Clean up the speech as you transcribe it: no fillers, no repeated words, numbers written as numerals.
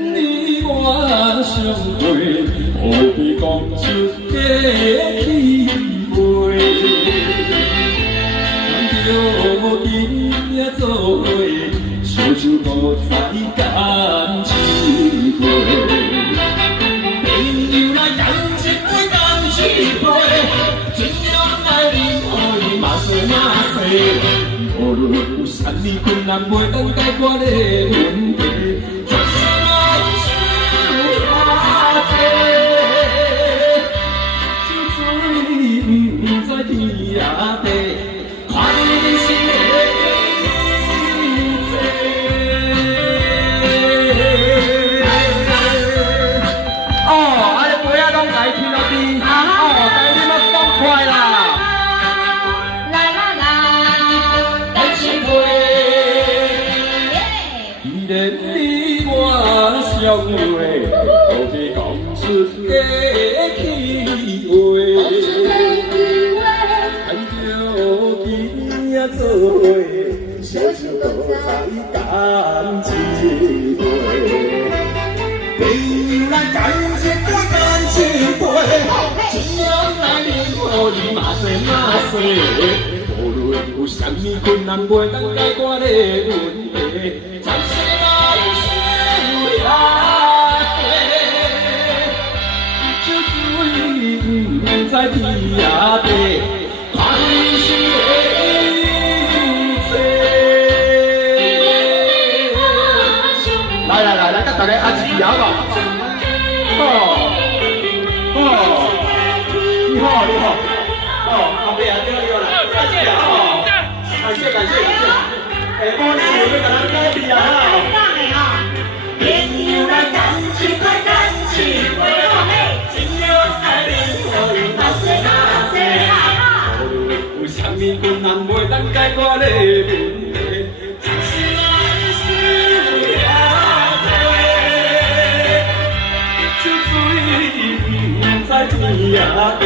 你我相会，何必讲出假气话？着今夜做伙，烧酒无再干一杯。朋友来干一杯，干一杯，怎样来饮互伊嘛细嘛细。无论有啥物困难，袂当解决的问题，就是爱想偌济，酒醉不知天也地，看你心的意哦，啊，你杯仔拢家听到滴，哦，但你莫爽快啦。既然你我相会，何必讲出假气话？看着今夜做伙，烧酒无再干一杯。朋友来干一杯，干一杯，怎样来饮互伊嘛细嘛细。无论有啥物困难，袂当解决的问题。在天涯地，看你心的意思。来，甲大家阿一摇吧。你好，后面对啦，感谢哦，感谢。玻璃有要甲咱改变啊。朋友来干一杯，干一杯，怎样来饮互伊嘛细嘛细。无论有啥物困难，袂当解决的问题，就是爱想遐多，酒醉不知天涯地。